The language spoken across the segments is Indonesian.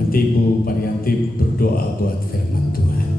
Nanti Ibu Parianti berdoa buat firman Tuhan.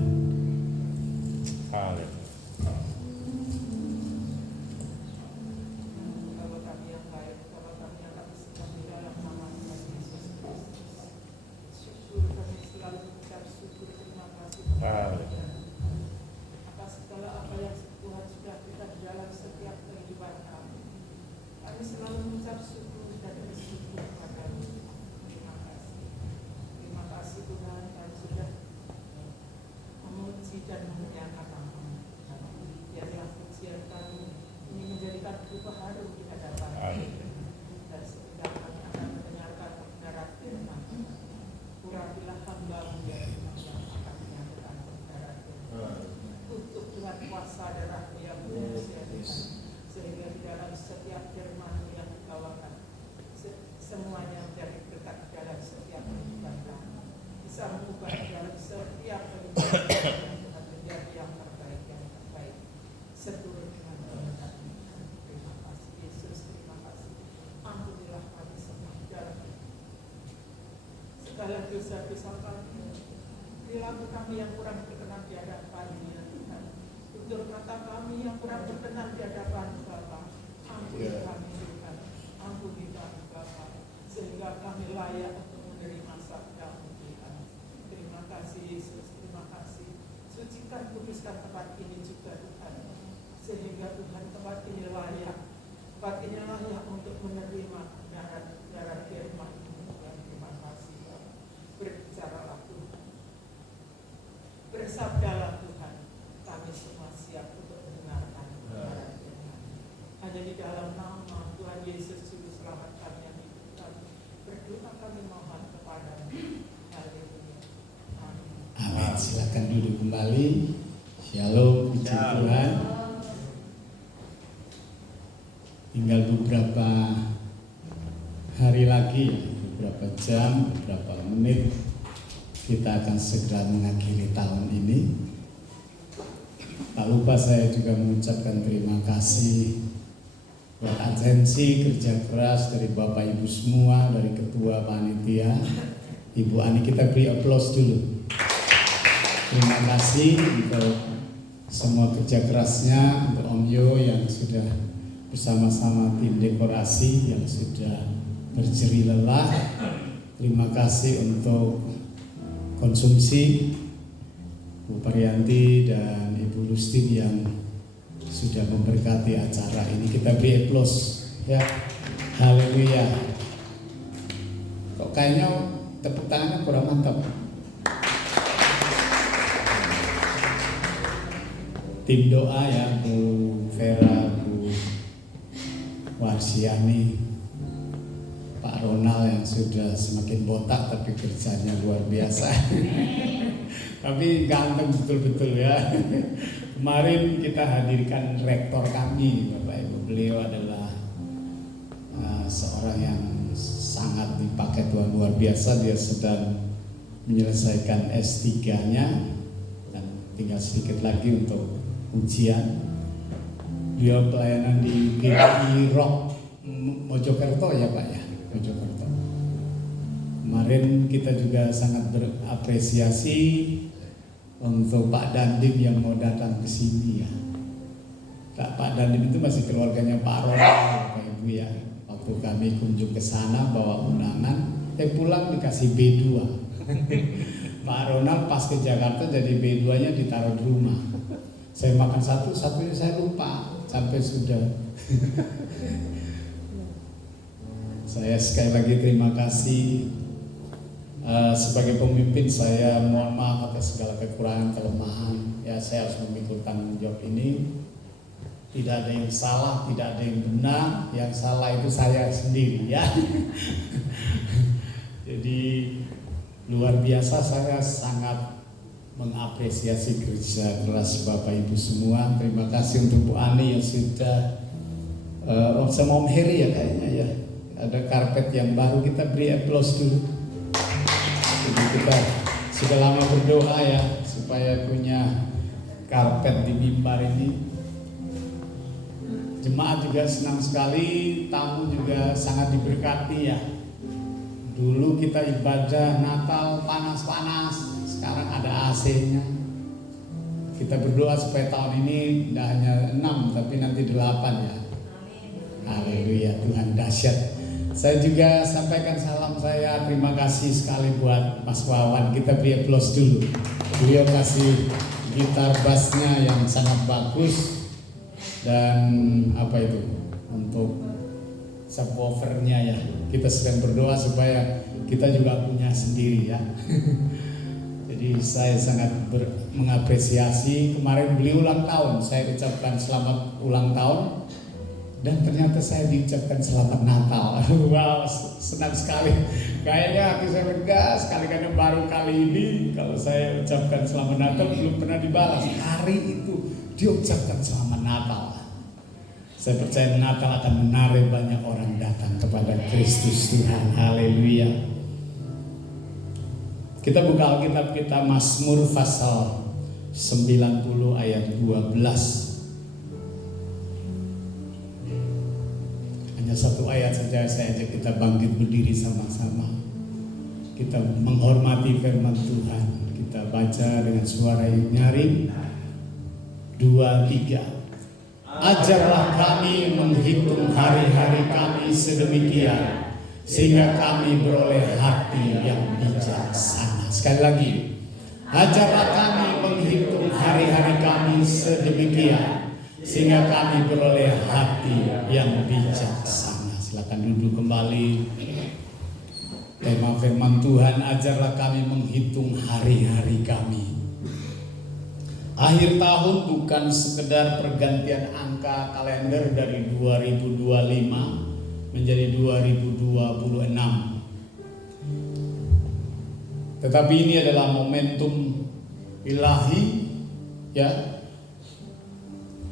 Dosa-dosa kami, perilaku kami yang kurang berkenan di hadapan-Mu ya Tuhan, tutur kata kami yang kurang berkenan di hadapan Bapa, ampuni kami Tuhan, ampuni kami Bapa, sehingga kami layak untuk menerima sabda-Mu Tuhan. Terima kasih Yesus, terima kasih. Sucikan, kuduskan tempat ini juga Tuhan, sehingga Tuhan tempat ini layak untuk menerima darah firman. Berbicaralah Tuhan, bersabdalah Tuhan, kami semua siap untuk mendengarkan kebenaran Tuhan. Hanya di dalam nama Tuhan Yesus Juru Selamat kami yang hidup kami, berdoa kami mohon kepada-Mu. Haleluya. Amin. Amin. Silakan duduk kembali. Shalom, puji Tuhan. Tinggal beberapa hari lagi, beberapa jam, beberapa menit, kita akan segera mengakhiri tahun ini. Tak lupa saya juga mengucapkan terima kasih buat atensi kerja keras dari Bapak Ibu semua, dari Ketua Panitia Ibu Ani. Kita beri aplaus dulu. Terima kasih untuk semua kerja kerasnya, untuk Om Yo yang sudah bersama-sama tim dekorasi yang sudah berjerih lelah. Terima kasih untuk konsumsi Bu Parianti dan Ibu Lustin yang sudah memberkati acara ini. Kita beri aplaus ya. Haleluya. Kok kayaknya tepuk tangannya kurang mantap. Tim doa ya, Bu Vera, Bu Warsiani, Pak Ronald yang sudah semakin botak tapi kerjanya luar biasa. Tapi ganteng betul-betul ya. Kemarin kita hadirkan rektor kami, Bapak Ibu. Beliau adalah seorang yang sangat dipakai Tuhan, luar biasa. Dia sedang menyelesaikan S3-nya dan tinggal sedikit lagi untuk ujian. Beliau pelayanan di GKI Rock Mojokerto ya Pak ya, Mojokerto. Kemarin kita juga sangat berapresiasi untuk Pak Dandim yang mau datang ke sini ya. Pak Dandim itu masih keluarganya Pak Ronald, Pak Ibu ya. Waktu kami kunjung ke sana bawa undangan, pulang dikasih B2. Pak Ronald pas ke Jakarta jadi B2-nya ditaruh di rumah. Saya makan satunya saya lupa sampai sudah. Saya sekali lagi terima kasih. Sebagai pemimpin saya mohon maaf atas segala kekurangan, kelemahan. Ya, saya harus memikul tanggung jawab ini. Tidak ada yang salah, tidak ada yang benar. Yang salah itu saya sendiri ya. Jadi luar biasa, saya sangat mengapresiasi kerja keras Bapak Ibu semua. Terima kasih untuk Bu Ani yang sudah sama Om Heri ya kayaknya ya. Ada karpet yang baru, kita beri aplaus dulu. Jadi kita sudah lama berdoa ya supaya punya karpet di mimbar ini. Jemaat juga senang sekali, tamu juga sangat diberkati ya. Dulu kita ibadah Natal panas-panas, sekarang ada AC-nya. Kita berdoa supaya tahun ini tidak hanya 6 tapi nanti 8 ya. Haleluya, Tuhan dahsyat. Saya juga sampaikan salam saya, terima kasih sekali buat Mas Wawan. Kita beri aplaus dulu. Beliau kasih gitar bassnya yang sangat bagus dan untuk subwoofernya ya. Kita sedang berdoa supaya kita juga punya sendiri ya. Jadi saya sangat mengapresiasi. Kemarin beliau ulang tahun, saya ucapkan selamat ulang tahun. Dan ternyata saya diucapkan selamat Natal. Wow, senang sekali. Kayaknya hati saya lega sekali karena baru kali ini kalau saya ucapkan selamat Natal belum pernah dibalas. Hari itu diucapkan selamat Natal. Saya percaya Natal akan menarik banyak orang datang kepada Kristus Tuhan. Haleluya. Kita buka Alkitab kita Mazmur pasal 90 ayat 12. Hanya satu ayat saja, saya ajak kita bangkit berdiri sama-sama. Kita menghormati firman Tuhan. Kita baca dengan suara yang nyaring. 2, 3. Ajarlah kami menghitung hari-hari kami sedemikian, sehingga kami beroleh hati yang bijaksana. Sekali lagi. Ajarlah kami menghitung hari-hari kami sedemikian, sehingga kami beroleh hati yang bijaksana. Silakan duduk kembali. Tema firman Tuhan, ajarlah kami menghitung hari-hari kami. Akhir tahun bukan sekedar pergantian angka kalender dari 2025 menjadi 2026. Tetapi ini adalah momentum ilahi ya,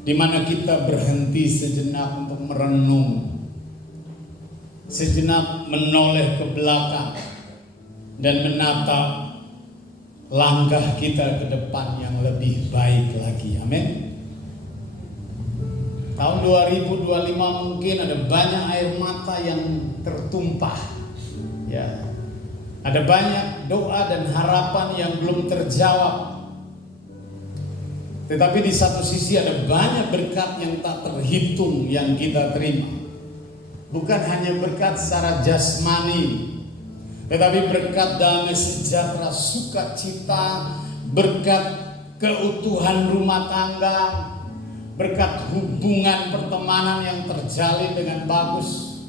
di mana kita berhenti sejenak untuk merenung, sejenak menoleh ke belakang dan menatap langkah kita ke depan yang lebih baik lagi. Amin. Tahun 2025 mungkin ada banyak air mata yang tertumpah. Ya. Ada banyak doa dan harapan yang belum terjawab. Tetapi di satu sisi ada banyak berkat yang tak terhitung yang kita terima. Bukan hanya berkat secara jasmani, tetapi berkat damai sejahtera, sukacita, berkat keutuhan rumah tangga, berkat hubungan pertemanan yang terjalin dengan bagus,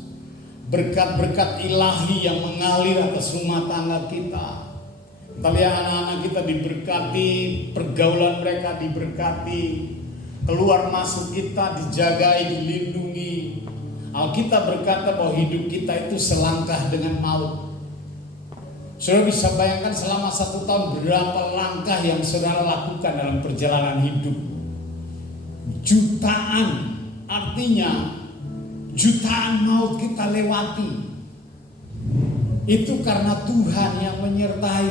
berkat-berkat ilahi yang mengalir atas rumah tangga kita. Kita lihat anak-anak kita diberkati, pergaulan mereka diberkati, keluar masuk kita dijagai, dilindungi. Alkitab berkata bahwa hidup kita itu selangkah dengan maut. Saudara bisa bayangkan selama 1 tahun berapa langkah yang saudara lakukan dalam perjalanan hidup. Jutaan, artinya jutaan maut kita lewati. Itu karena Tuhan yang menyertai.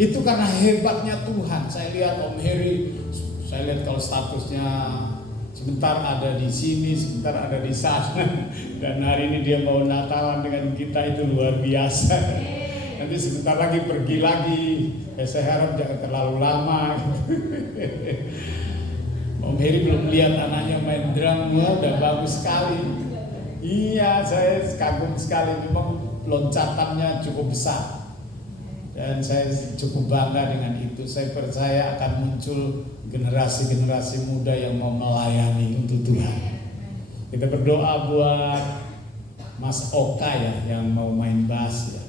Itu karena hebatnya Tuhan. Saya lihat Om Heri, saya lihat kalau statusnya sebentar ada di sini, sebentar ada di sana. Dan hari ini dia mau Natalan dengan kita, itu luar biasa. Nanti sebentar lagi pergi lagi. Saya harap jangan terlalu lama. Om Heri belum lihat anaknya main drum, udah bagus sekali. Iya, saya kagum sekali. Memang loncatannya cukup besar. Dan saya cukup bangga dengan itu. Saya percaya akan muncul generasi-generasi muda yang mau melayani untuk Tuhan. Kita berdoa buat Mas Oka ya, yang mau main bass ya.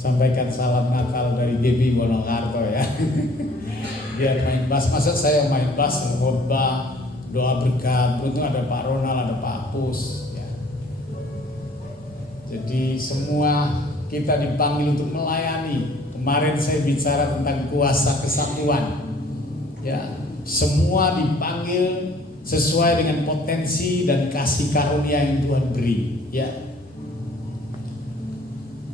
Sampaikan salam Natal dari Baby Wonokarto ya. Dia main bass, masa saya main bass, khotbah, doa berkat. Beruntung ada Pak Ronald, ada Pak Pus ya. Jadi semua kita dipanggil untuk melayani. Kemarin saya bicara tentang kuasa kesatuan. Ya, semua dipanggil sesuai dengan potensi dan kasih karunia yang Tuhan beri. Ya.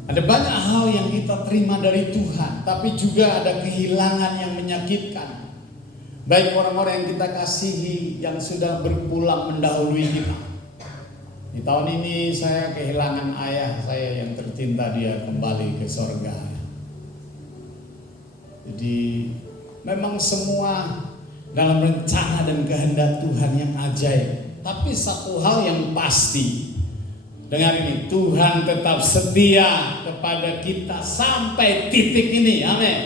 Ada banyak hal yang kita terima dari Tuhan, tapi juga ada kehilangan yang menyakitkan. Baik orang-orang yang kita kasihi yang sudah berpulang mendahului kita. Di tahun ini saya kehilangan ayah saya yang tercinta, dia kembali ke sorga. Jadi memang semua dalam rencana dan kehendak Tuhan yang ajaib. Tapi satu hal yang pasti, dengar ini, Tuhan tetap setia kepada kita sampai titik ini. Amin.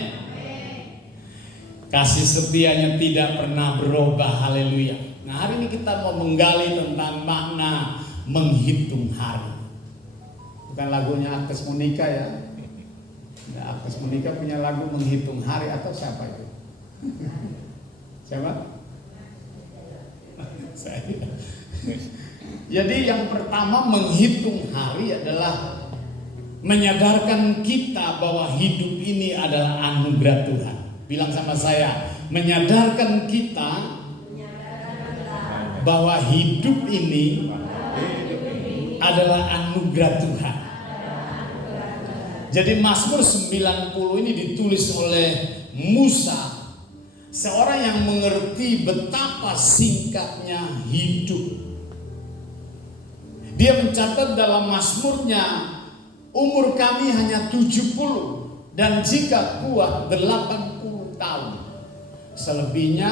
Kasih setianya tidak pernah berubah. Haleluya. Nah, hari ini kita mau menggali tentang makna menghitung hari. Bukan lagunya Agnes Monica ya. Nah, Agnes Monica punya lagu menghitung hari, atau siapa itu? Siapa? Saya. Jadi yang pertama, menghitung hari adalah menyadarkan kita bahwa hidup ini adalah anugerah Tuhan. Bilang sama saya, menyadarkan kita bahwa hidup ini adalah anugerah Tuhan. Jadi Mazmur 90 ini ditulis oleh Musa, seorang yang mengerti betapa singkatnya hidup. Dia mencatat dalam Mazmurnya, umur kami hanya 70 dan jika kuat 80 tahun. Selebihnya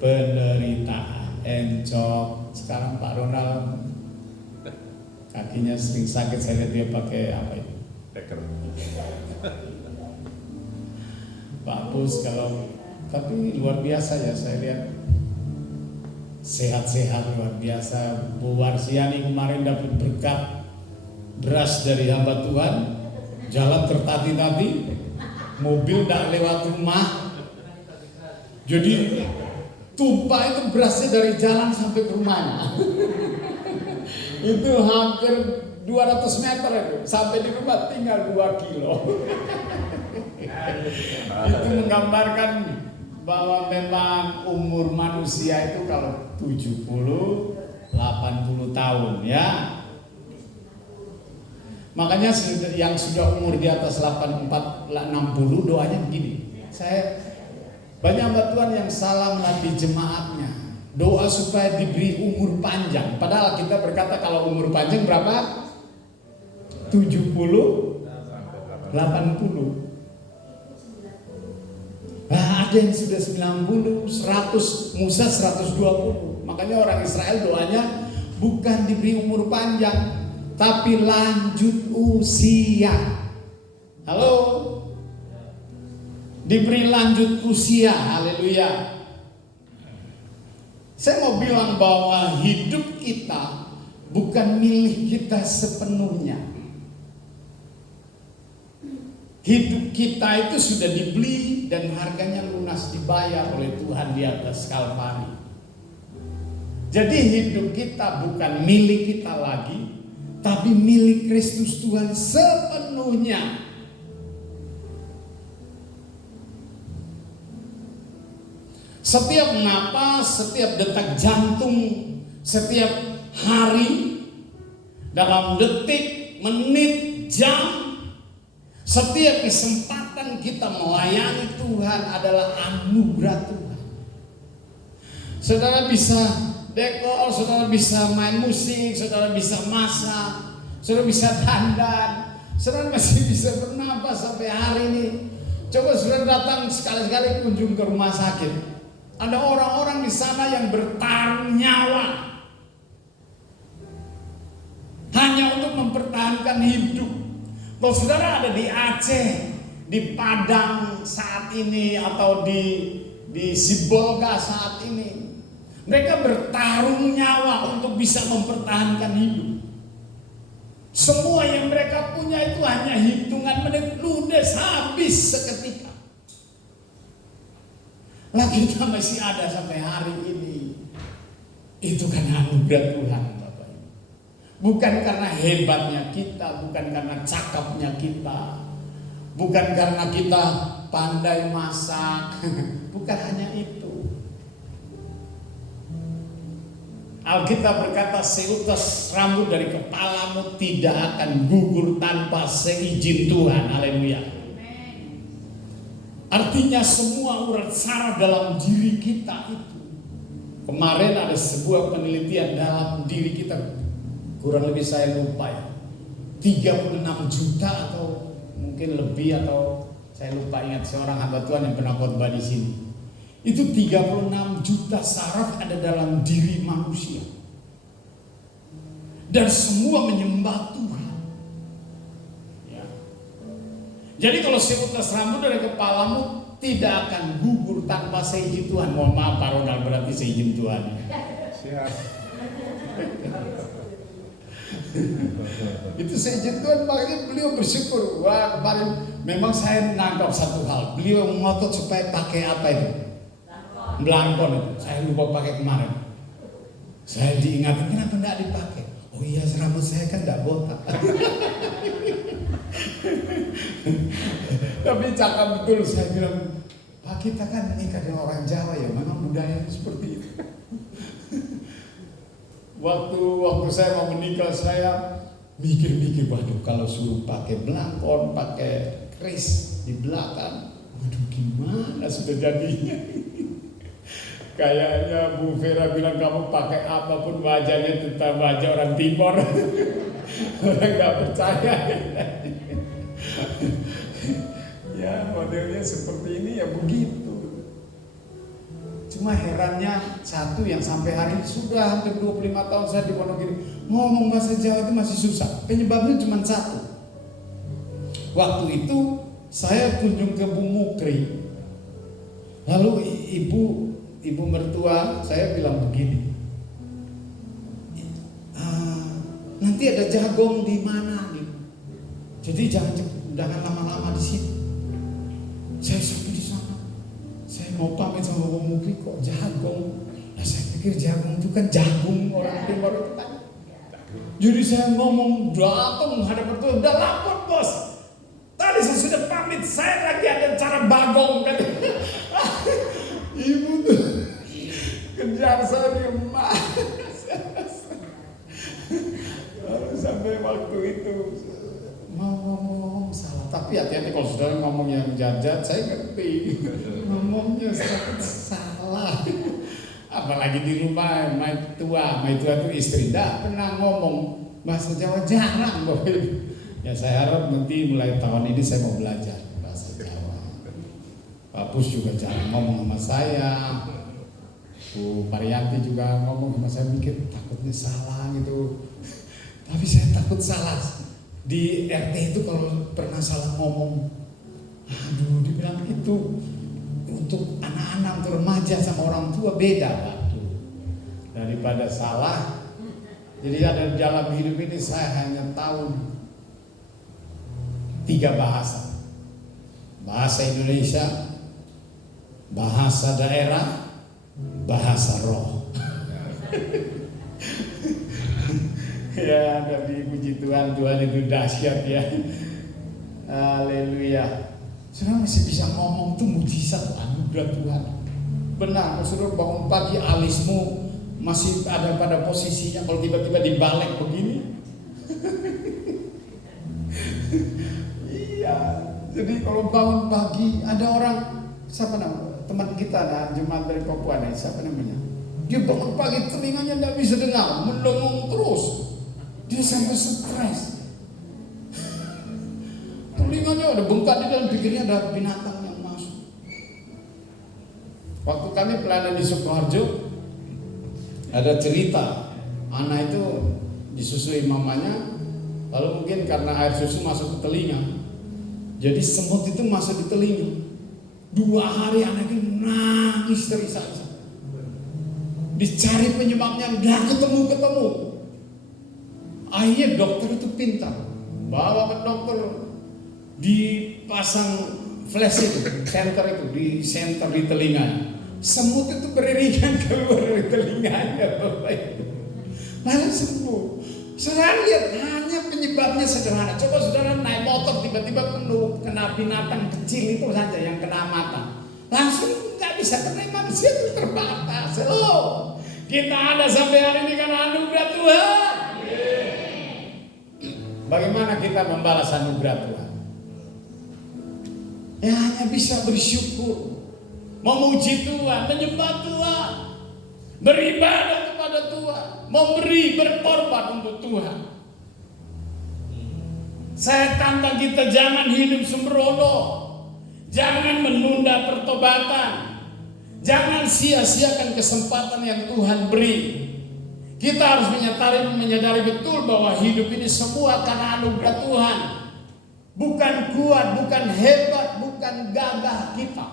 penderitaan. Encok. Sekarang Pak Ronald kakinya sering sakit, saya lihat dia pakai apa itu? Deker. Bagus kalau, tapi luar biasa ya, saya lihat sehat-sehat luar biasa. Bu Warsiani kemarin dapat berkat beras dari hamba Tuhan, jalan tertati-tati, mobil tak lewat rumah, jadi tumpah itu berasnya dari jalan sampai ke rumahnya. Itu hampir 200 meter itu, sampai di rumah tinggal 2 kilo. Itu menggambarkan bahwa memang umur manusia itu kalau 70, 80 tahun ya. Makanya yang sudah umur di atas 84, 60 doanya begini. Saya banyak hamba Tuhan yang salah melatih jemaatnya, doa supaya diberi umur panjang. Padahal kita berkata kalau umur panjang berapa? 70, 80. Nah, ada yang sudah 90, 100, Musa 120. Makanya orang Israel doanya bukan diberi umur panjang, tapi lanjut usia. Halo? Diberi lanjut usia. Haleluya. Saya mau bilang bahwa hidup kita bukan milik kita sepenuhnya. Hidup kita itu sudah dibeli dan harganya lunas dibayar oleh Tuhan di atas Kalvari. Jadi hidup kita bukan milik kita lagi, tapi milik Kristus Tuhan sepenuhnya. Setiap napas, setiap detak jantung, setiap hari, dalam detik, menit, jam, setiap kesempatan kita melayani Tuhan adalah anugerah Tuhan. Saudara bisa dekor, saudara bisa main musik, saudara bisa masak, saudara bisa dandan, saudara masih bisa bernapas sampai hari ini. Coba saudara datang sekali-sekali kunjung ke rumah sakit. Ada orang-orang di sana yang bertaruh nyawa hanya untuk mempertahankan hidup. Kalau saudara ada di Aceh, di Padang saat ini, atau di Sibolga saat ini, mereka bertaruh nyawa untuk bisa mempertahankan hidup. Semua yang mereka punya itu hanya hitungan menit, ludes, habis seketika. Lah kita masih ada sampai hari ini. Itu kan anugerah Tuhan, Bapak Ibu. Bukan karena hebatnya kita, bukan karena cakapnya kita, bukan karena kita pandai masak, bukan hanya itu. Alkitab berkata, seutas rambut dari kepalamu tidak akan gugur tanpa seizin Tuhan. Haleluya. Artinya semua urat saraf dalam diri kita itu Kemarin ada sebuah penelitian dalam diri kita, kurang lebih saya lupa ya, 36 juta atau mungkin lebih, atau saya lupa, ingat seorang hamba Tuhan yang pernah khotbah di sini. Itu 36 juta saraf ada dalam diri manusia. Dan semua menyembah Tuhan. Ya. Jadi kalau seutas rambut dari kepalamu tidak akan gugur tanpa seizin Tuhan. Mohon maaf Pak Ronald, berarti seizin Tuhan. Siap. Itu seizin Tuhan, makanya beliau bersyukur. Wah, kemarin memang saya menangkap satu hal. Beliau ngotot supaya pakai apa itu? Belangkon itu. Saya lupa pakai kemarin. Saya diingatkan, kenapa tidak dipakai? Oh iya, rambut saya kan tidak botak. Tapi cakap betul, saya bilang, Pak, kita kan nikah dengan orang Jawa ya, memang budaya seperti itu. Waktu saya mau menikah, saya mikir-mikir, waduh kalau suruh pakai belangkon, pakai kris di belakang, waduh gimana sudah jadinya. Kayaknya Bu Vera bilang kamu pakai apapun wajahnya tetap wajah orang Timur. Orang nggak percaya. Ya modelnya seperti ini ya begitu. Cuma herannya satu yang sampai hari ini sudah hampir 25 tahun saya di Wonogiri, ngomong bahasa Jawa itu masih susah. Penyebabnya cuma satu. Waktu itu saya kunjung ke Bu Mukri. Lalu ibu mertua saya bilang begini, nanti ada jagung di mana gitu. Jadi jangan lama-lama di situ. Saya sampai di sana, saya mau pamit sama Bu Mukri, kok jagung? Nah saya pikir jagung itu kan jagung orang Timur itu kan. Jadi saya ngomong, datang menghadap mertua, udah lapor bos. Tadi saya sudah pamit, saya lagi ada cara bagong kan. Ibu tuh kejar saya di rumah. Lalu sampai waktu itu mau ngomong salah, tapi hati-hati kalau saudara ngomong yang jajat, saya ngerti ngomongnya salah. Apalagi di rumah, mai tua itu istri tidak pernah ngomong bahasa Jawa, jarang boy. Ya saya harap nanti mulai tahun ini saya mau belajar bahasa Jawa. Pak Pus juga jarang ngomong sama saya. Bu Parianti juga ngomong sama saya, mikir takutnya salah gitu. Tapi saya takut salah. Di RT itu kalau pernah salah ngomong, aduh dibilang itu untuk anak-anak, untuk remaja sama orang tua beda Pak. Daripada salah. Jadi ada dalam hidup ini saya hanya tahu 3 bahasa. Bahasa Indonesia, bahasa daerah, bahasa roh. Ya, tapi puji Tuhan, Tuhan itu dahsyat ya. Haleluya. Saudara masih bisa ngomong tuh mujizat, anugerah Tuhan. Benar, kalau saudara bangun pagi alismu masih ada pada posisinya, kalau tiba-tiba dibalik begini. Iya. Jadi kalau bangun pagi ada orang, siapa namanya? Teman kita ada jemaat dari Papua nih, siapa namanya? Dia bangun pagi telinganya tidak bisa dengar, mendengung terus. Dia sampai stres. Telinganya ada bengkak di dalam, pikirnya ada binatang yang masuk. Waktu kami pelayanan di Sukoharjo, ada cerita anak itu disusui mamanya, lalu mungkin karena air susu masuk ke telinga, jadi semut itu masuk di telinga. 2 hari anak itu nangis terisak-isak. Dicari penyebabnya, nggak ketemu. Akhirnya dokter itu pintar, bawa ke dokter, dipasang flash itu, senter itu, di senter di telinga. Semut itu beriringan keluar dari telinganya, Bapak Ibu. Lalu sembuh. Saudara lihat, hanya penyebabnya sederhana. Coba saudara naik motor tiba-tiba kena binatang kecil itu saja yang kena mata, langsung nggak bisa, karena manusia itu terbatas. Loh, kita ada sampai hari ini karena anugerah Tuhan. Bagaimana kita membalas anugerah Tuhan? Ya hanya bisa bersyukur, memuji Tuhan, menyembah Tuhan. beribadah kepada Tuhan, memberi, berkorban untuk Tuhan. Saya tantang kita jangan hidup sembrono, jangan menunda pertobatan, jangan sia-siakan kesempatan yang Tuhan beri. Kita harus menyadari betul bahwa hidup ini semua karena anugerah Tuhan. Bukan kuat, bukan hebat, bukan gagah kita.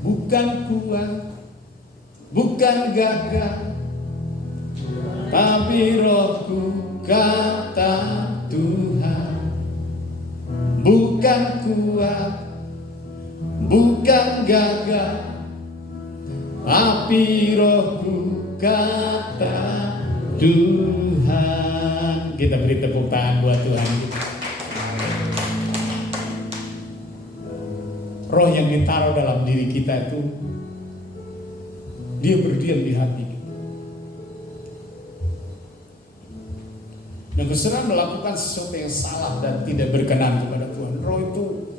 Bukan kuat, bukan gagah, tapi Rohku, kata Tuhan. Bukan kuat, bukan gagah, tapi Rohku, kata Tuhan. Kita beri tepuk tangan buat Tuhan. Roh yang ditaruh dalam diri kita itu, dia berdiam di hati kita. Dan keserang melakukan sesuatu yang salah dan tidak berkenan kepada Tuhan. Roh itu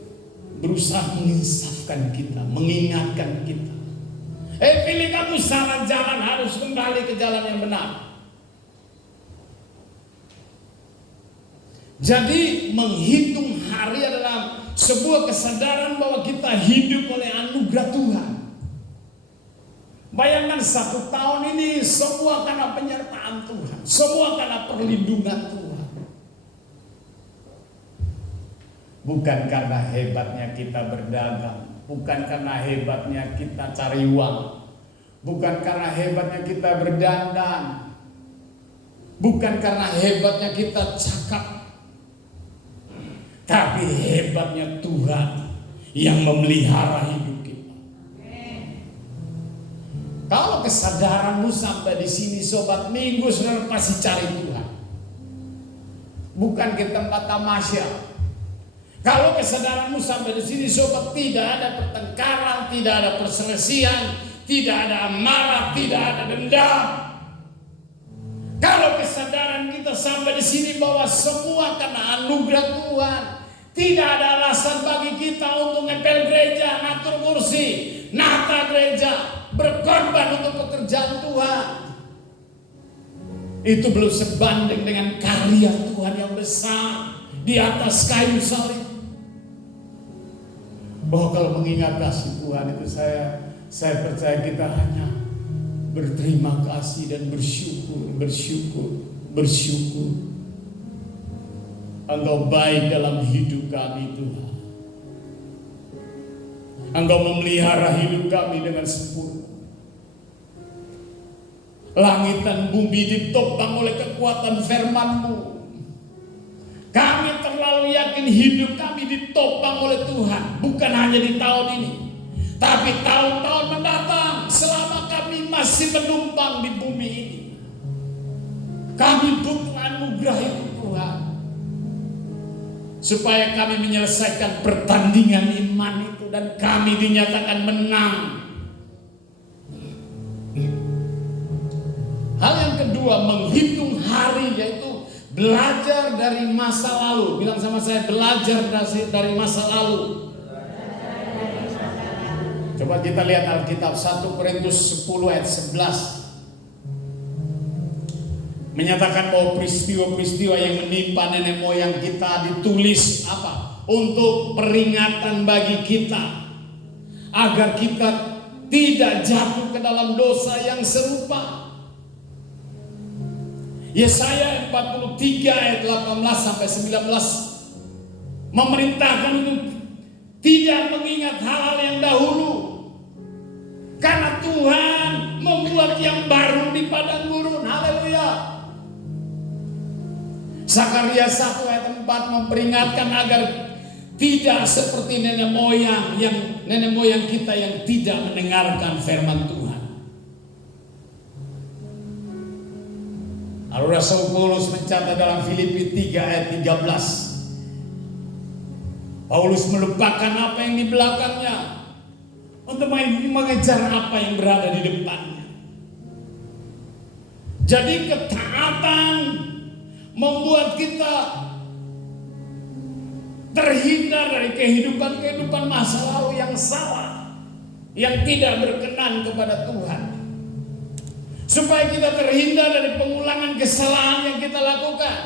berusaha menginsafkan kita, mengingatkan kita. Pilih kamu salah jalan, harus kembali ke jalan yang benar. Jadi menghitung hari adalah sebuah kesadaran bahwa kita hidup oleh anugerah Tuhan. Bayangkan 1 tahun ini semua karena penyertaan Tuhan, semua karena perlindungan Tuhan. Bukan karena hebatnya kita berdagang, bukan karena hebatnya kita cari uang, bukan karena hebatnya kita berdandan, bukan karena hebatnya kita cakap, tapi hebatnya Tuhan yang memelihara hidup kita. Kalau kesadaranmu sampai di sini, sobat minggu, saudara pasti cari Tuhan, bukan ke tempat tamasya. Kalau kesadaranmu sampai di sini, sobat, tidak ada pertengkaran, tidak ada perselisihan, tidak ada amarah, tidak ada dendam. Kalau kesadaran kita sampai di sini bahwa semua karena anugerah Tuhan, tidak ada alasan bagi kita untuk ngepel gereja, ngatur kursi, nata gereja, berkorban untuk pekerjaan Tuhan. Itu belum sebanding dengan karya Tuhan yang besar di atas kayu salib. Bahwa kalau mengingat kasih Tuhan itu saya percaya kita hanya berterima kasih dan bersyukur. Engkau baik dalam hidup kami Tuhan. Engkau memelihara hidup kami dengan sempurna. Langit dan bumi ditopang oleh kekuatan firman-Mu. Kami terlalu yakin hidup kami ditopang oleh Tuhan. Bukan hanya di tahun ini, tapi tahun-tahun mendatang selama kami masih menumpang di bumi ini. Kami butuh anugerah itu Tuhan, supaya kami menyelesaikan pertandingan iman itu dan kami dinyatakan menang. Hal yang kedua, menghitung hari, yaitu belajar dari masa lalu. Bilang sama saya, belajar dari masa lalu. Coba kita lihat Alkitab 1 Korintus 10 ayat 11. Menyatakan bahwa peristiwa-peristiwa yang menimpa nenek moyang kita ditulis apa? Untuk peringatan bagi kita, agar kita tidak jatuh ke dalam dosa yang serupa. Yesaya 43 ayat 18 sampai 19 memerintahkan untuk tidak mengingat hal-hal yang dahulu, karena Tuhan membuat yang baru di padang gurun. Haleluya. Zakaria 1 ayat 4 memperingatkan agar tidak seperti nenek moyang kita yang tidak mendengarkan firman Tuhan. Lalu Rasul Paulus mencatat dalam Filipi 3 ayat 13. Paulus melupakan apa yang di belakangnya untuk mengejar apa yang berada di depannya. Jadi ketaatan membuat kita terhindar dari kehidupan masa lalu yang salah, yang tidak berkenan kepada Tuhan. supaya kita terhindar dari pengulangan kesalahan yang kita lakukan.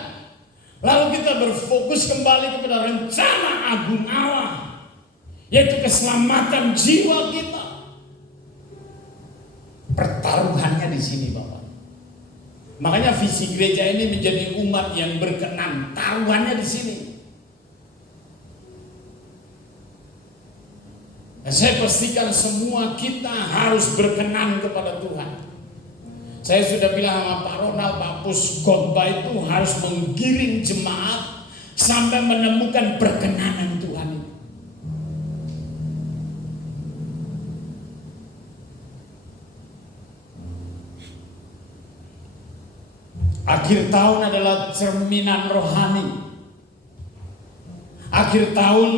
Lalu kita berfokus kembali kepada rencana agung Allah, yaitu keselamatan jiwa kita. Pertaruhannya di sini, Bapak. Makanya visi gereja ini menjadi umat yang berkenan. Taruhannya di sini. Dan saya pastikan semua kita harus berkenan kepada Tuhan. Saya sudah bilang sama Pak Ronald, Pak Pus, khotbah itu harus menggiring jemaat sampai menemukan perkenanan Tuhan itu. Akhir tahun adalah cerminan rohani. Akhir tahun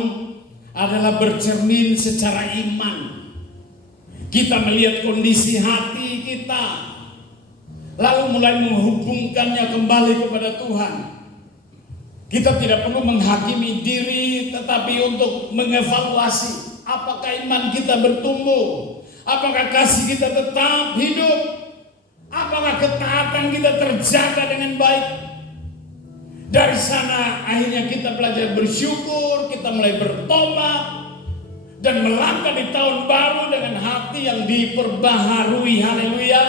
adalah bercermin secara iman. Kita melihat kondisi hati kita, lalu mulai menghubungkannya kembali kepada Tuhan. Kita tidak perlu menghakimi diri, tetapi untuk mengevaluasi apakah iman kita bertumbuh, apakah kasih kita tetap hidup, apakah ketaatan kita terjaga dengan baik. Dari sana akhirnya kita belajar bersyukur, kita mulai bertobat dan melangkah di tahun baru dengan hati yang diperbaharui. Haleluya.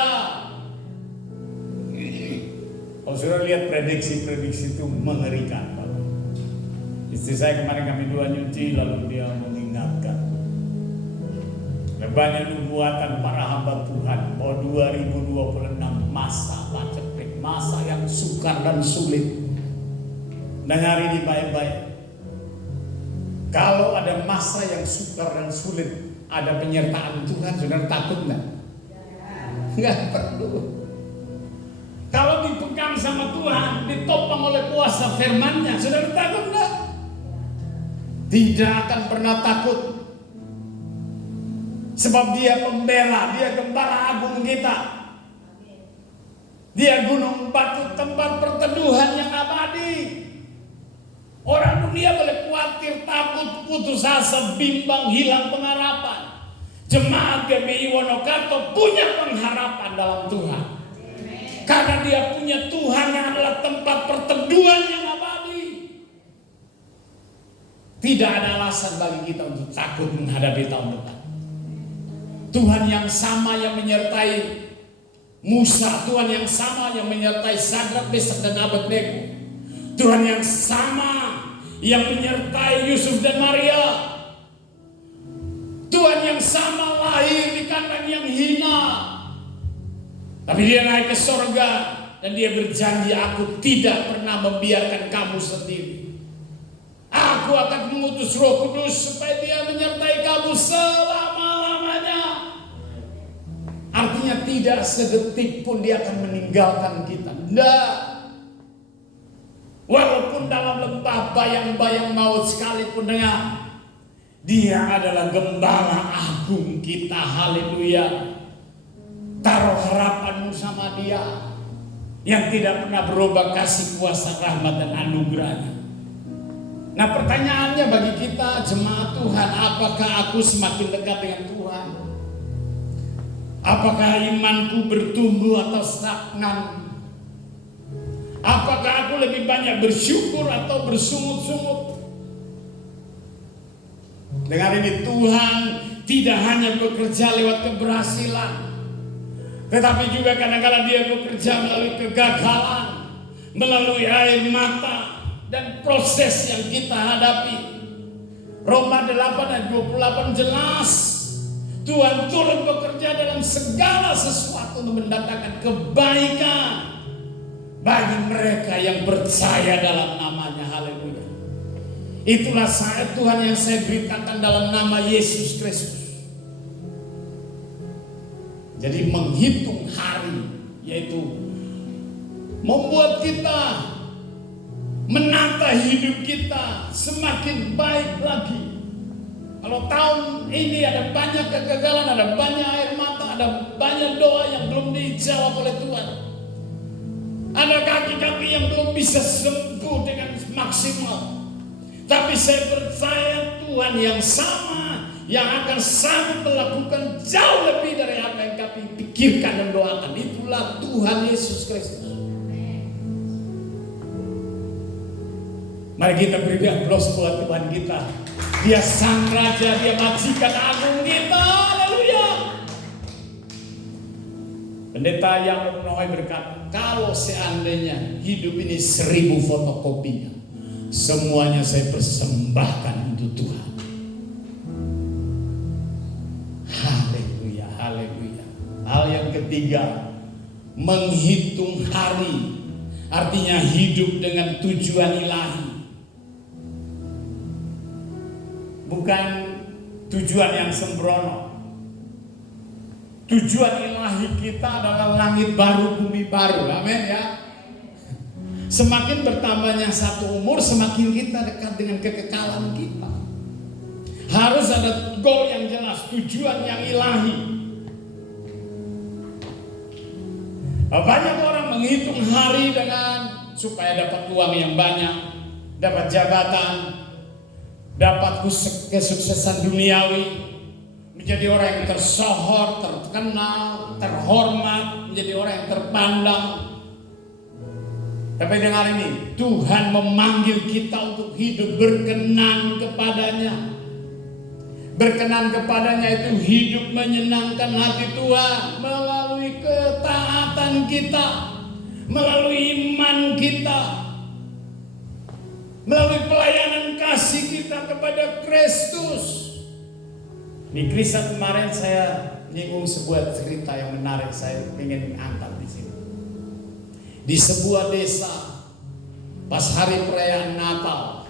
Kalau sudah lihat prediksi-prediksi itu mengerikan, Pak. Istri saya kemarin kami dua nyuci, lalu dia mengingatkan banyak nubuatan para hamba Tuhan bahwa 2026 masa paceklik, masa yang sukar dan sulit. Dan hari ini baik-baik. Kalau ada masa yang sukar dan sulit, ada penyertaan Tuhan, saudara takut nggak? Nggak perlu. Kalau dipegang sama Tuhan, ditopang oleh kuasa firman-Nya, saudara takut nggak? Tidak akan pernah takut. Sebab Dia pembela, Dia gembala agung kita. Dia gunung batu, tempat perteduhan yang abadi. Orang dunia boleh khawatir, takut, putus asa, bimbang, hilang pengharapan. Jemaat GBI Wonokarto punya pengharapan dalam Tuhan. Karena dia punya Tuhan yang adalah tempat perteduhan yang abadi. Tidak ada alasan bagi kita untuk takut menghadapi tahun depan. Tuhan yang sama yang menyertai Musa, Tuhan yang sama yang menyertai Sadrak, Mesak dan Abednego, Tuhan yang sama yang menyertai Yusuf dan Maria, Tuhan yang sama lahir di kandang yang hina, tapi Dia naik ke sorga dan Dia berjanji, aku tidak pernah membiarkan kamu sendiri. Aku akan mengutus Roh Kudus supaya Dia menyertai kamu selama-lamanya. Artinya tidak sedetik pun Dia akan meninggalkan kita. Tidak. Walaupun dalam lembah bayang-bayang maut sekalipun, dengar, Dia adalah gembala agung kita. Haleluya. Taruh harapanmu sama Dia yang tidak pernah berubah kasih kuasa rahmat dan anugerahnya. Nah, pertanyaannya bagi kita jemaat Tuhan, apakah aku semakin dekat dengan Tuhan? Apakah imanku bertumbuh atau stagnan? Apakah aku lebih banyak bersyukur atau bersungut-sungut? Dengan ini Tuhan tidak hanya bekerja lewat keberhasilan, tetapi juga kadang-kadang Dia bekerja melalui kegagalan, melalui air mata dan proses yang kita hadapi. Roma 8 ayat 28 jelas, Tuhan turut bekerja dalam segala sesuatu untuk mendatangkan kebaikan bagi mereka yang percaya dalam namanya. Haleluya. Itulah saat Tuhan yang saya beritakan dalam nama Yesus Kristus. Jadi menghitung hari, yaitu membuat kita menata hidup kita semakin baik lagi. Kalau tahun ini ada banyak kegagalan, ada banyak air mata, ada banyak doa yang belum dijawab oleh Tuhan, ada kaki-kaki yang belum bisa sembuh dengan maksimal, tapi saya percaya Tuhan yang sama yang akan sanggup melakukan jauh lebih dari apa yang kami pikirkan dan doakan. Itulah hiduplah Tuhan Yesus Kristus. Mari kita beri aplaus buat Tuhan kita. Dia Sang Raja, Dia Majikan Agung kita. Haleluya. Pendeta yang Noe berkata, kalau seandainya hidup ini 1000 fotokopinya, semuanya saya persembahkan untuk Tuhan. Haleluya, haleluya. Hal yang ketiga, menghitung hari, artinya hidup dengan tujuan ilahi. Bukan tujuan yang sembrono. Tujuan ilahi kita adalah langit baru, bumi baru. Amin ya. Semakin bertambahnya satu umur, semakin kita dekat dengan kekekalan kita. Harus ada goal yang jelas, tujuan yang ilahi. Banyak orang menghitung hari dengan supaya dapat uang yang banyak, dapat jabatan, dapat kesuksesan duniawi, menjadi orang yang tersohor, terkenal, terhormat, menjadi orang yang terpandang. Tapi dengar ini, Tuhan memanggil kita untuk hidup berkenan kepadanya. Berkenan kepadanya itu hidup menyenangkan hati Tuhan melalui ketaatan kita, melalui iman kita, melalui pelayanan kasih kita kepada Kristus. Di Krisa kemarin saya nyinggung sebuah cerita yang menarik, saya ingin angkat di sini. Di sebuah desa, pas hari perayaan Natal,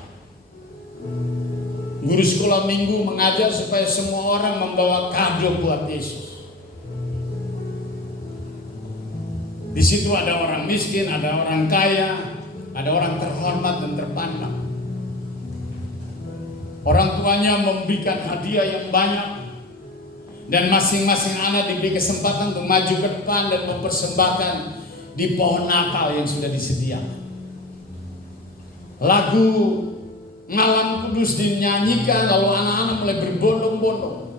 guru sekolah minggu mengajar supaya semua orang membawa kado buat Yesus. Di situ ada orang miskin, ada orang kaya, ada orang terhormat dan terpandang. Orang tuanya memberikan hadiah yang banyak, dan masing-masing anak diberi kesempatan untuk maju ke depan dan mempersembahkan di pohon Natal yang sudah disediakan. Lagu Malam Kudus dinyanyikan, lalu anak-anak mulai berbondong-bondong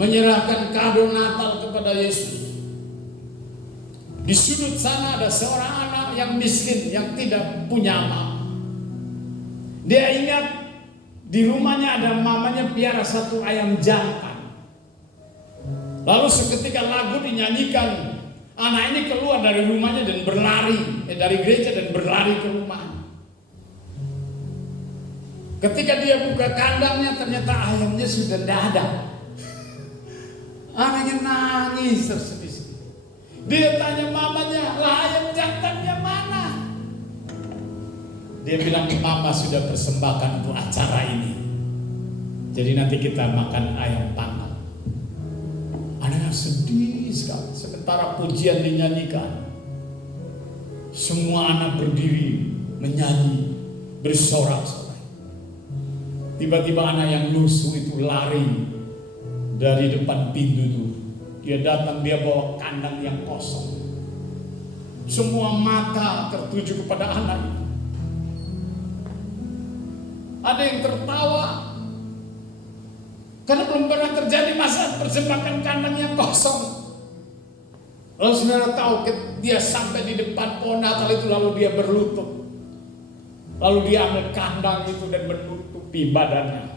menyerahkan kado Natal kepada Yesus. Di sudut sana ada seorang anak yang miskin, yang tidak punya mama. Dia ingat di rumahnya ada mamanya piara satu ayam jantan. Lalu seketika lagu dinyanyikan, anak ini keluar dari rumahnya dan berlari, dari gereja dan berlari ke rumah. Ketika dia buka kandangnya, ternyata ayamnya sudah tidak ada. Anaknya nangis tersedih. Dia tanya mamanya, lah ayam jantannya mana? Dia bilang, mama sudah persembahkan untuk acara ini. Jadi nanti kita makan ayam panggang. Anaknya sedih sekali. Sementara pujian dinyanyikan, semua anak berdiri menyanyi, bersorak-sorai. Tiba-tiba anak yang lusuh itu lari dari depan pintu itu. Dia datang, dia bawa kandang yang kosong. Semua mata tertuju kepada anak itu. Ada yang tertawa karena belum pernah terjadi masa persembahkan kandang yang kosong. Lalu saudara tahu, dia sampai di depan pohon Natal itu, lalu dia berlutut. Lalu dia ambil kandang itu dan menutupi badannya.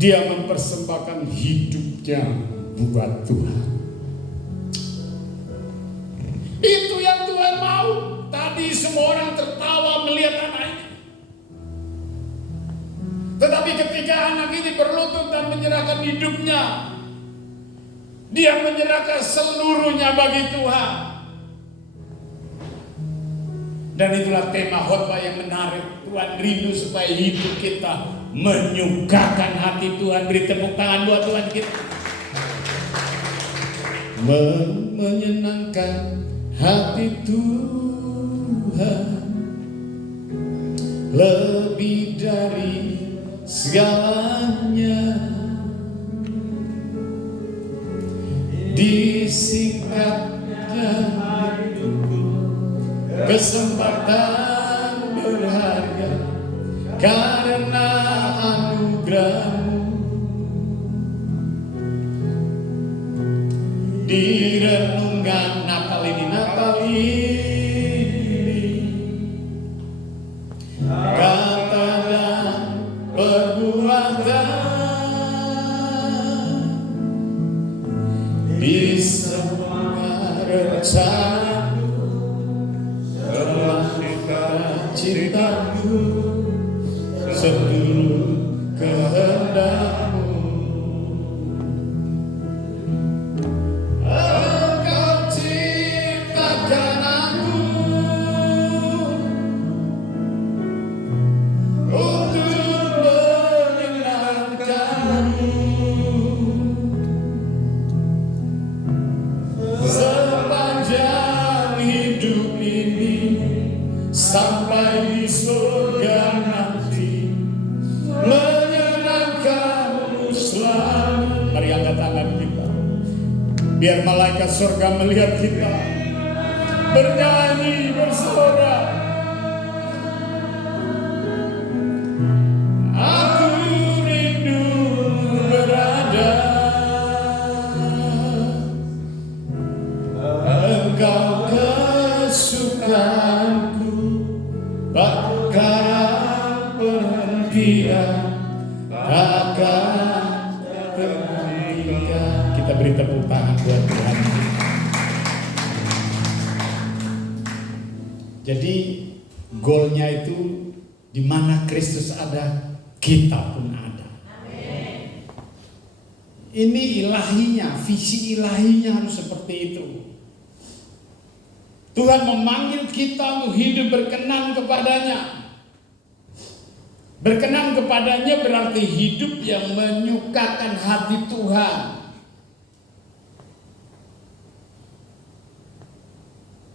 Dia mempersembahkan hidupnya buat Tuhan. Itu yang Tuhan mau. Tadi semua orang tertawa melihat anak ini. Tetapi ketika anak ini berlutut dan menyerahkan hidupnya, dia menyerahkan seluruhnya bagi Tuhan. Dan itulah tema khotbah yang menarik. Tuhan rindu supaya hidup kita menyukakan hati Tuhan. Beri tepuk tangan buat Tuhan kita. Menyenangkan hati Tuhan lebih dari segalanya. Disingkatnya kesempatan berharga karena anugerah-Mu. Direnung cintamu seturut kehendak-Mu. Engkau ciptakan aku untuk menyenangkan-Mu. Sepanjang hidup ini sampai di surga nanti, menyenangkan-Mu selalu. Mari angkat tangan kita, biar malaikat surga melihat kita bernyanyi bersorak. Aku rindu berada, Engkau kesukaanku, takkan perhentian, takkan terhentikan. Kita beri tepuk tangan buat Tuhan. Jadi goalnya itu di mana Kristus ada, kita pun ada. Ini ilahinya, visi ilahinya harus seperti itu. Tuhan memanggil kita untuk hidup berkenan kepadanya. Berkenan kepadanya berarti hidup yang menyukakan hati Tuhan.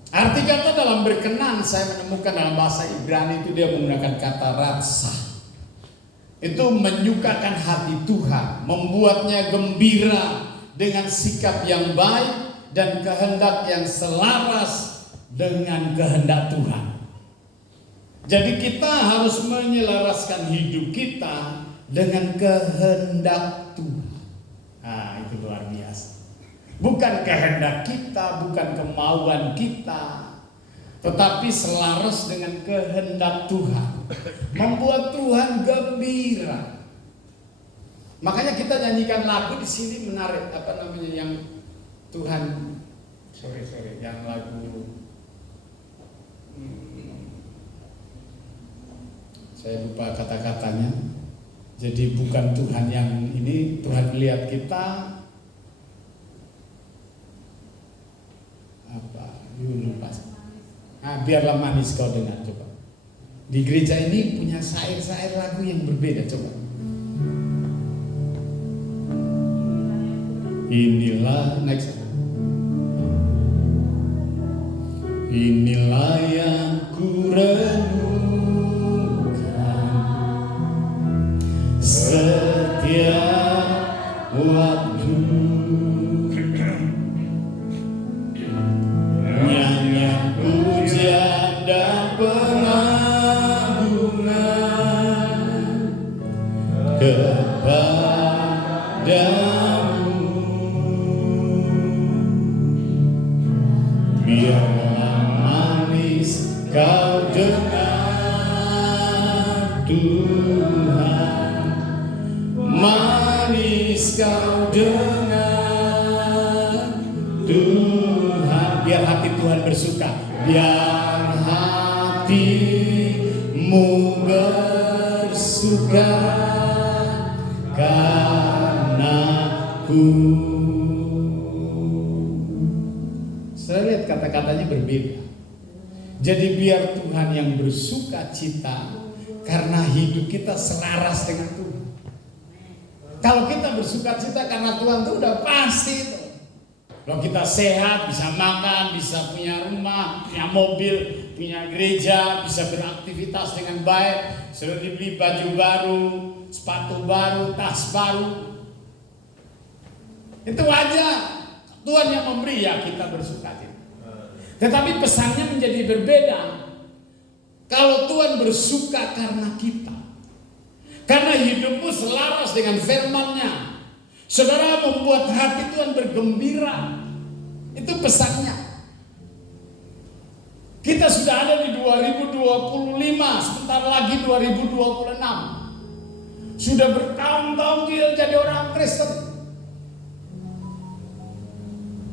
Arti kata dalam berkenan, saya menemukan dalam bahasa Ibrani itu dia menggunakan kata ratsa. Itu menyukakan hati Tuhan, membuatnya gembira dengan sikap yang baik dan kehendak yang selaras dengan kehendak Tuhan. Jadi kita harus menyelaraskan hidup kita dengan kehendak Tuhan. Nah, itu luar biasa. Bukan kehendak kita, bukan kemauan kita, tetapi selaras dengan kehendak Tuhan. Membuat Tuhan gembira. Makanya kita nyanyikan lagu di sini menarik, apa namanya yang Tuhan, yang lagu, saya lupa kata-katanya. Jadi bukan Tuhan yang ini, Tuhan melihat kita apa? Lupa. Nah, biarlah manis kau dengar, coba. Di gereja ini punya syair-syair lagu yang berbeda, coba. Inilah next. Inilah yang ku renungkan setiap waktu, nyanyian pujian dan pengagungan kepadamu. Biarlah manis kau dengar Tuhan, manis kau dengar Tuhan. Biar hati Tuhan bersuka, biar hatimu bersuka karenaku. Saya lihat kata-katanya berbeda. Jadi biar Tuhan yang bersuka cita karena hidup kita selaras dengan Tuhan. Kalau kita bersuka cita karena Tuhan itu udah pasti itu. Kalau kita sehat, bisa makan, bisa punya rumah, punya mobil, punya gereja, bisa beraktivitas dengan baik, sudah dibeli baju baru, sepatu baru, tas baru. Itu wajar. Tuhan yang memberi, ya kita bersuka cita. Tetapi pesannya menjadi berbeda. Kalau Tuhan bersuka karena kita, karena hidupmu selaras dengan firman-Nya, saudara membuat hati Tuhan bergembira. Itu pesannya. Kita sudah ada di 2025, sebentar lagi 2026. Sudah bertahun-tahun kita jadi orang Kristen.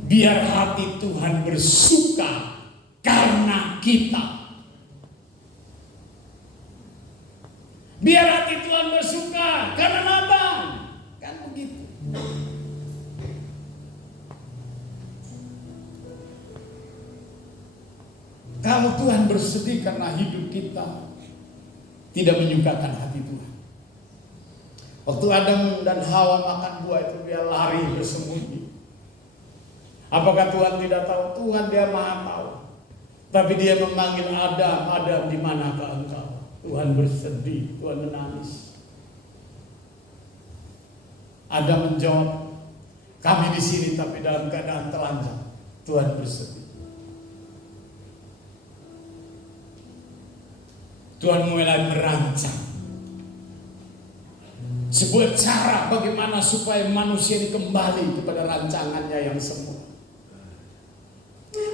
Biar hati Tuhan bersuka karena kita. Biar hati Tuhan bersuka karena Natan. Kan begitu. Kalau Tuhan bersedih karena hidup kita tidak menyukakan hati Tuhan. Waktu Adam dan Hawa makan buah itu, dia lari bersembunyi. Apakah Tuhan tidak tahu? Tuhan, dia maha tahu. Tapi dia memanggil Adam, Adam, di manakah engkau? Tuhan bersedih, Tuhan menangis. Adam menjawab, kami di sini tapi dalam keadaan telanjang. Tuhan bersedih. Tuhan mulai merancang sebuah cara bagaimana supaya manusia ini kembali kepada rancangannya yang semula.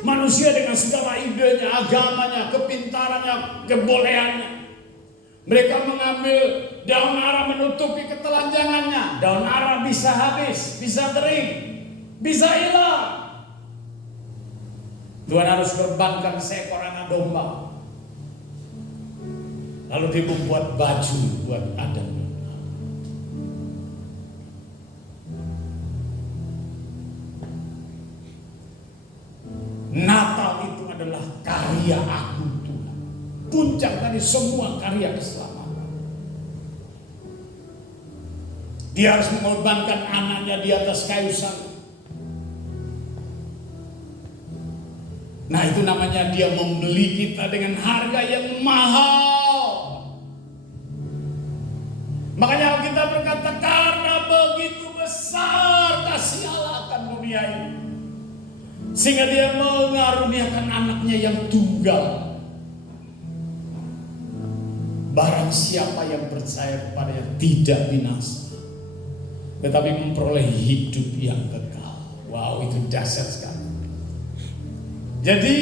Manusia dengan segala idenya, agamanya, kepintarannya, kebolehannya. Mereka mengambil daun ara menutupi ketelanjangannya. Daun ara bisa habis, bisa kering, bisa hilang. Tuhan harus korbankan seekor anak domba. Lalu dia membuat baju buat Adam. Natal itu adalah karya agung Tuhan. Puncak dari semua karya keselamatan. Dia harus mengorbankan anaknya di atas kayu salib. Nah, itu namanya dia membeli kita dengan harga yang mahal. Makanya kita berkata, karena begitu besar kasih Allah akan dunia ini, sehingga dia mengaruniakan anaknya yang tunggal. Barang siapa yang percaya kepadanya tidak binasa, tetapi memperoleh hidup yang kekal. Wow, itu dahsyat sekali. Jadi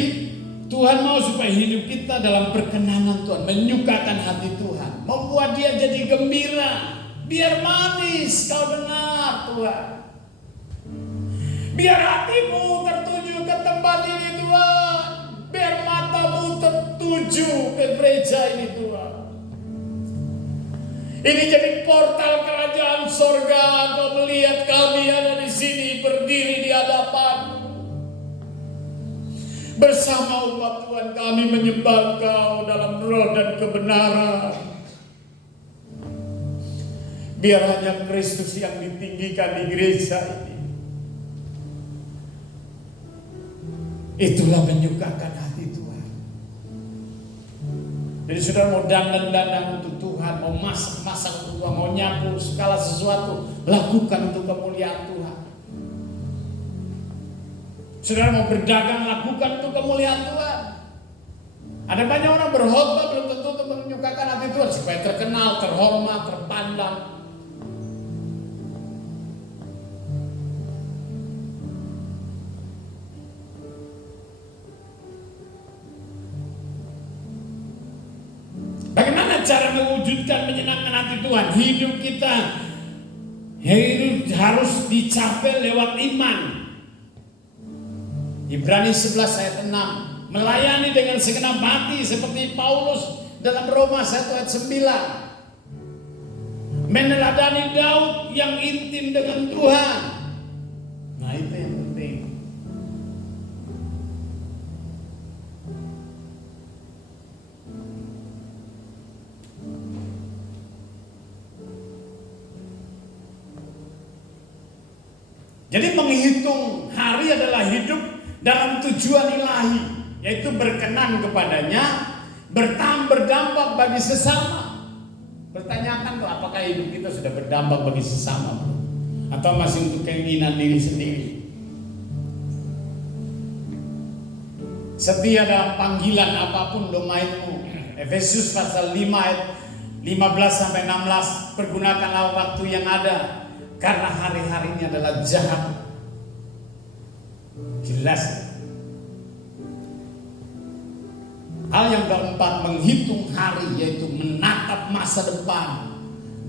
Tuhan mau supaya hidup kita dalam perkenanan Tuhan, menyukakan hati Tuhan, membuat dia jadi gembira. Biar manis kau dengar Tuhan. Biar hatimu tertuju ke tempat ini Tuhan. Biar matamu tertuju ke gereja ini Tuhan. Ini jadi portal kerajaan sorga. Kau melihat kami ada di sini berdiri di hadapan. Bersama umat Tuhan kami menyembah Kau dalam roh dan kebenaran. Biar hanya Kristus yang ditinggikan di gereja ini. Itulah menyukakan hati Tuhan. Jadi saudara mau dandan-dandan untuk Tuhan, mau masak-masak untuk Tuhan, mau nyapu segala sesuatu, lakukan untuk kemuliaan Tuhan. Saudara mau berdagang, lakukan untuk kemuliaan Tuhan. Ada banyak orang berkhotbah belum tentu untuk menyukakan hati Tuhan supaya terkenal, terhormat, terpandang. Bagaimana cara mewujudkan menyenangkan hati Tuhan? Hidup kita harus dicapai lewat iman. Ibrani 11 ayat 6, melayani dengan segenap hati seperti Paulus dalam Roma 1 ayat 9. Meneladani Daud yang intim dengan Tuhan. Nah, itu yang penting. Jadi menghitung hari adalah hidup dalam tujuan ilahi, yaitu berkenan kepadanya, berdampak bagi sesama. Pertanyakan tuh, apakah hidup kita sudah berdampak bagi sesama, atau masih untuk keinginan diri sendiri? Setia dalam panggilan apapun domainmu. Efesus pasal 5 ayat 15 sampai 16, pergunakanlah waktu yang ada, karena hari-hari ini adalah jahat. Jelas. Hal yang keempat, menghitung hari, yaitu menatap masa depan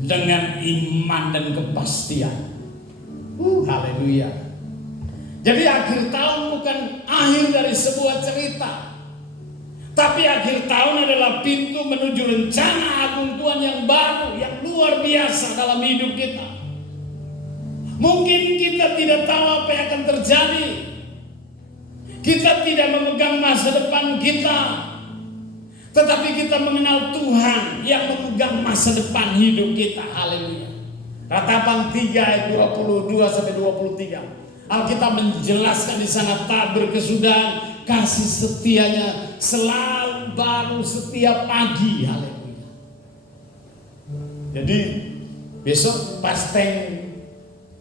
dengan iman dan kepastian. Haleluya. Jadi akhir tahun bukan akhir dari sebuah cerita, tapi akhir tahun adalah pintu menuju rencana agung Tuhan yang baru luar biasa dalam hidup kita. Mungkin kita tidak tahu apa yang akan terjadi. Kita tidak memegang masa depan kita. Tetapi kita mengenal Tuhan yang memegang masa depan hidup kita. Haleluya. Ratapan 3 ayat 22-23. Alkitab menjelaskan di sana, tak berkesudahan kasih setianya selalu baru setiap pagi. Haleluya. Jadi besok pas tank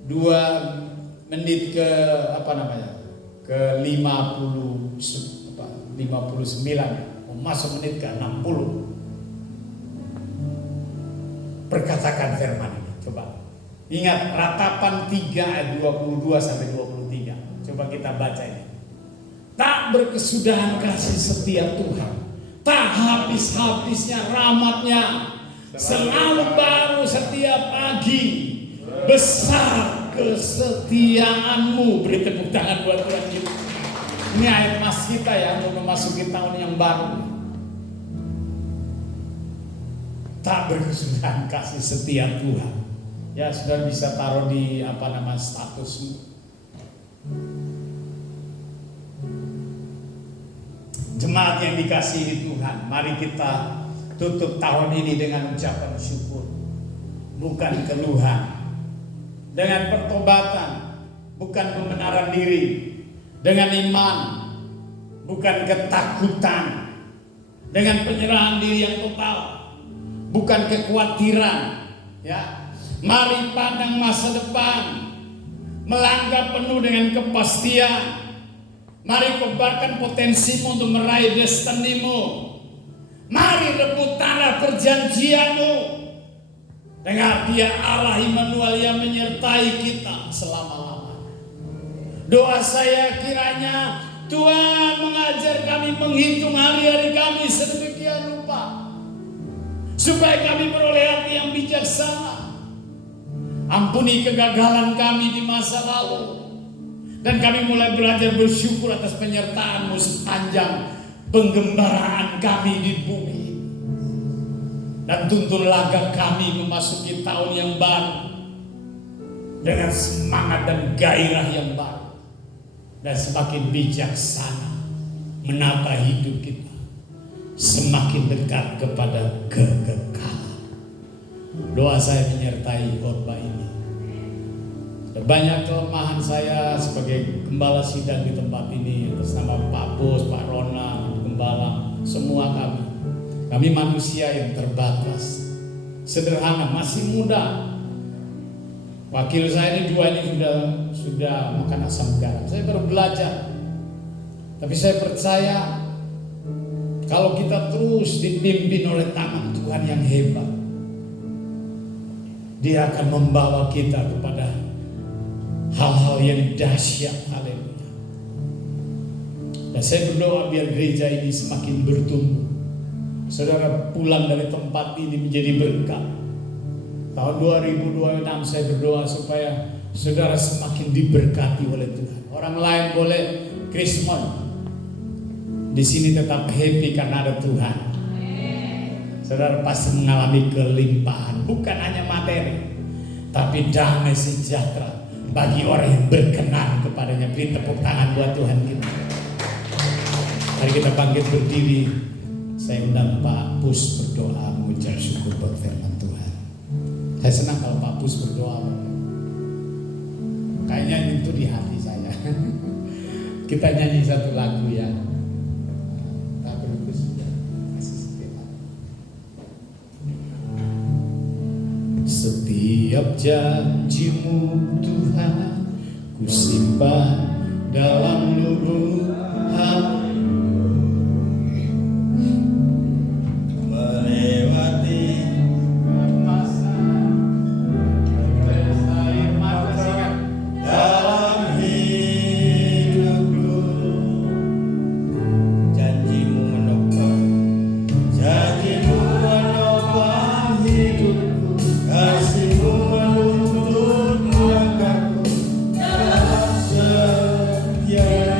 2 menit ke ke 59 masuk menit ke 60. Perkatakan firman ini. Coba ingat Ratapan 3 ayat 22-23. Coba kita baca ini. Tak berkesudahan kasih setia Tuhan, tak habis-habisnya rahmatnya, selalu baru setiap pagi, besar kesetiaanmu. Beri tepuk tangan buat Tuhan kita. Ini ayat mas kita ya, untuk memasuki tahun yang baru. Tak berkesudahan kasih setia Tuhan. Ya, sudah bisa taruh di statusmu. Jemaat yang dikasihi Tuhan, mari kita tutup tahun ini dengan ucapan syukur, bukan keluhan. Dengan pertobatan, bukan pembenaran diri. Dengan iman, bukan ketakutan. Dengan penyerahan diri yang total, bukan kekhawatiran. Ya, mari pandang masa depan, melangkah penuh dengan kepastian. Mari kobarkan potensimu untuk meraih destinimu. Mari rebut tanah perjanjianmu. Dengar, Dia Allah Immanuel yang menyertai kita selama-lamanya. Doa saya kiranya Tuhan mengajar kami menghitung hari-hari kami sedemikian rupa, supaya kami beroleh hati yang bijaksana. Ampuni kegagalan kami di masa lalu, dan kami mulai belajar bersyukur atas penyertaan-Mu sepanjang penggembaraan kami di bumi. Dan tuntun langkah kami memasuki tahun yang baru dengan semangat dan gairah yang baru, dan semakin bijaksana menata hidup kita, semakin dekat kepada kekekalan. Doa saya menyertai khotbah ini. Banyak kelemahan saya sebagai gembala sidang di tempat ini, atas nama Pak Bos, Pak Ronald, gembala, semua kami. Kami manusia yang terbatas, sederhana, masih muda. Wakil saya ini dua ini sudah makan asam garam. Saya baru belajar, tapi saya percaya kalau kita terus dipimpin oleh tangan Tuhan yang hebat, Dia akan membawa kita kepada hal-hal yang dahsyat. Haleluya. Dan saya berdoa biar gereja ini semakin bertumbuh. Saudara pulang dari tempat ini menjadi berkat. Tahun 2026 saya berdoa supaya saudara semakin diberkati oleh Tuhan. Orang lain boleh Krismon, di sini tetap happy karena ada Tuhan. Saudara pasti mengalami kelimpahan, bukan hanya materi, tapi damai sejahtera bagi orang yang berkenan kepadanya. Beri tepuk tangan buat Tuhan kita. Mari kita bangkit berdiri. Saya undang Pak Pus berdoa mengucap syukur buat firman Tuhan. Saya senang kalau Pak Pus berdoa. Kayaknya itu di hati saya. Kita nyanyi satu lagu ya. Tak berkesudahan kasih setia. Setiap janji-Mu Tuhan ku simpan dalam lubuk hati. Yeah.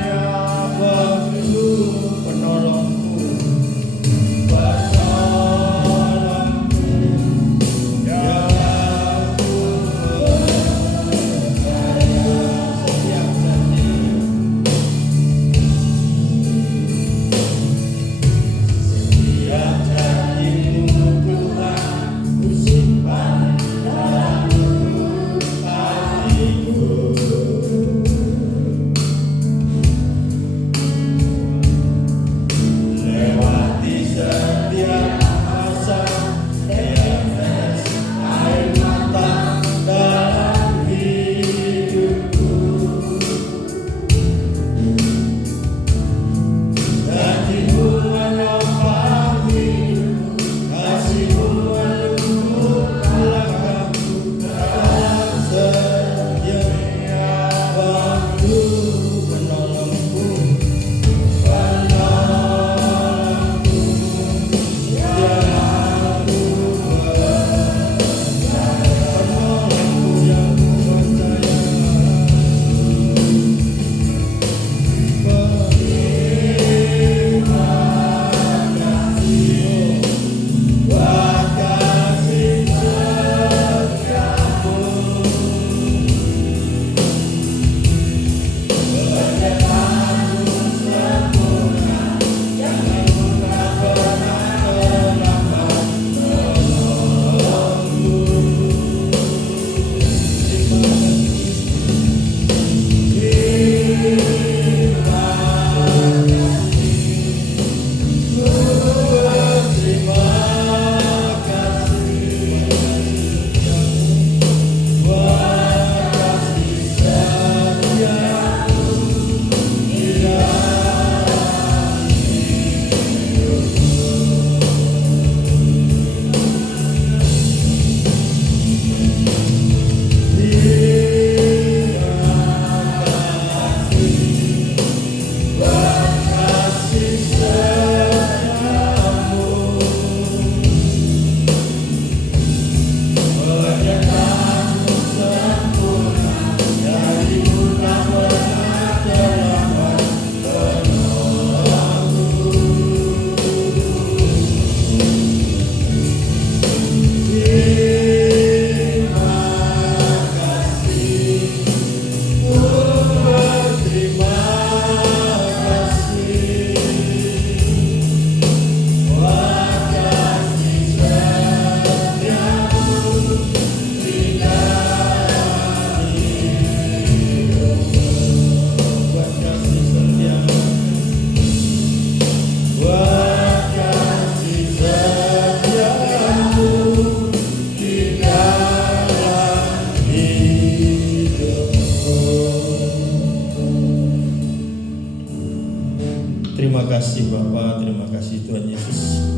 kasih Bapa, terima kasih Tuhan Yesus.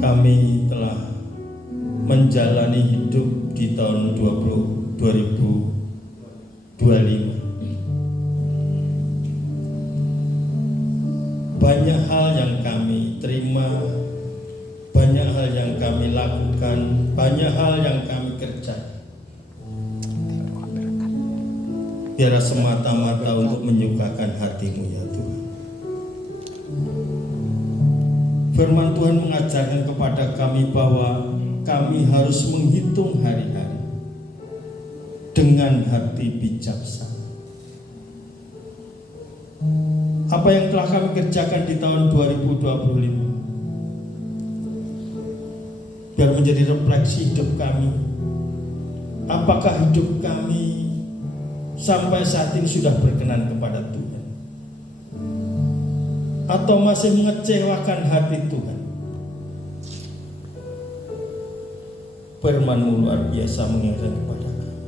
Kami telah menjalani hidup di tahun 2025. Banyak hal yang kami terima, banyak hal yang kami lakukan, banyak hal yang kami kerjakan. Biar semata-mata untuk menyukakan hati-Mu ya Tuhan. Firman Tuhan mengajarkan kepada kami bahwa kami harus menghitung hari-hari dengan hati bijaksana. Apa yang telah kami kerjakan di tahun 2025 biar menjadi refleksi hidup kami. Apakah hidup kami sampai saat ini sudah berkenan kepada Tuhan, atau masih mengecewakan hati Tuhan? Firman-Mu luar biasa mengingatkan kepada kami.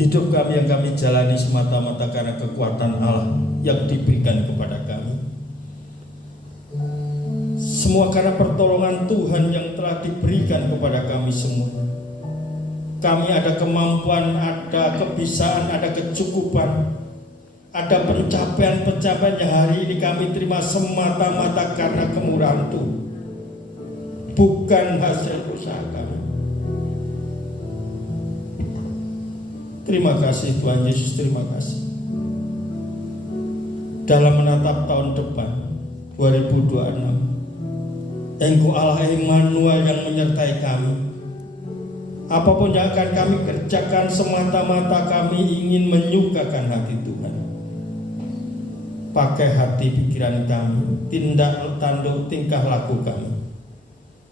Hidup kami yang kami jalani semata-mata karena kekuatan Allah yang diberikan kepada kami. Semua karena pertolongan Tuhan yang telah diberikan kepada kami semua. Kami ada kemampuan, ada kebisaan, ada kecukupan, ada pencapaian-pencapaian yang hari ini kami terima semata-mata karena kemurahan Tuhan, bukan hasil usaha kami. Terima kasih Tuhan Yesus, terima kasih. Dalam menatap tahun depan 2026, Engkau Allah Immanuel yang menyertai kami. Apapun yang akan kami kerjakan, semata-mata kami ingin menyukakan hati Tuhan. Pakai hati pikiran kami, tindak tanduk tingkah laku kami,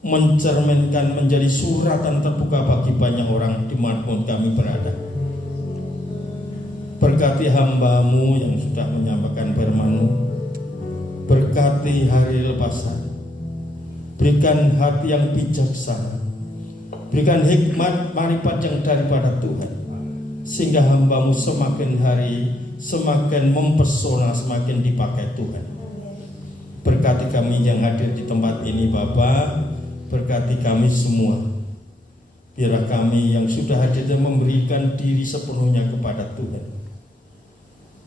mencerminkan menjadi suratan terbuka bagi banyak orang dimanapun kami berada. Berkati hamba-Mu yang sudah menyampaikan firman-Mu, berkati hari lepas hari, berikan hati yang bijaksana, berikan hikmat marifat yang daripada Tuhan, sehingga hamba-Mu semakin hari semakin mempesona, semakin dipakai Tuhan. Berkati kami yang hadir di tempat ini Bapa, berkati kami semua. Biarlah kami yang sudah hadir dan memberikan diri sepenuhnya kepada Tuhan.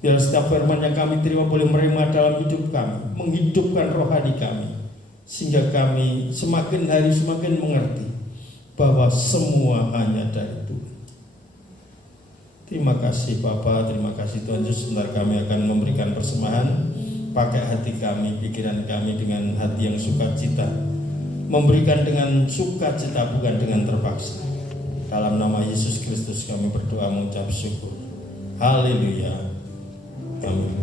Biar setiap firman yang kami terima boleh menerima dalam hidup kami, menghidupkan rohani kami, sehingga kami semakin hari semakin mengerti bahwa semua hanya dari Tuhan. Terima kasih Bapa, terima kasih Tuhan Yesus. Sebentar kami akan memberikan persembahan. Pakai hati kami, pikiran kami dengan hati yang sukacita, memberikan dengan sukacita bukan dengan terpaksa. Dalam nama Yesus Kristus kami berdoa mengucap syukur. Haleluya. Amin.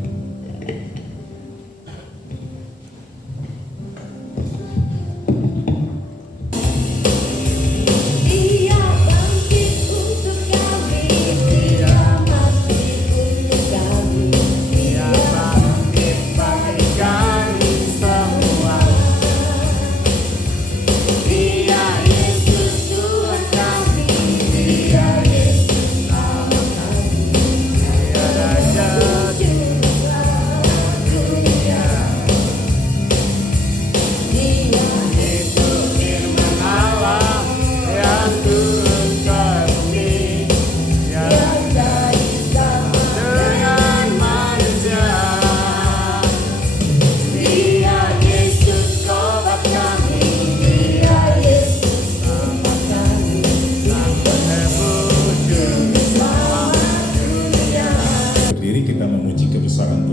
Besar-Mu.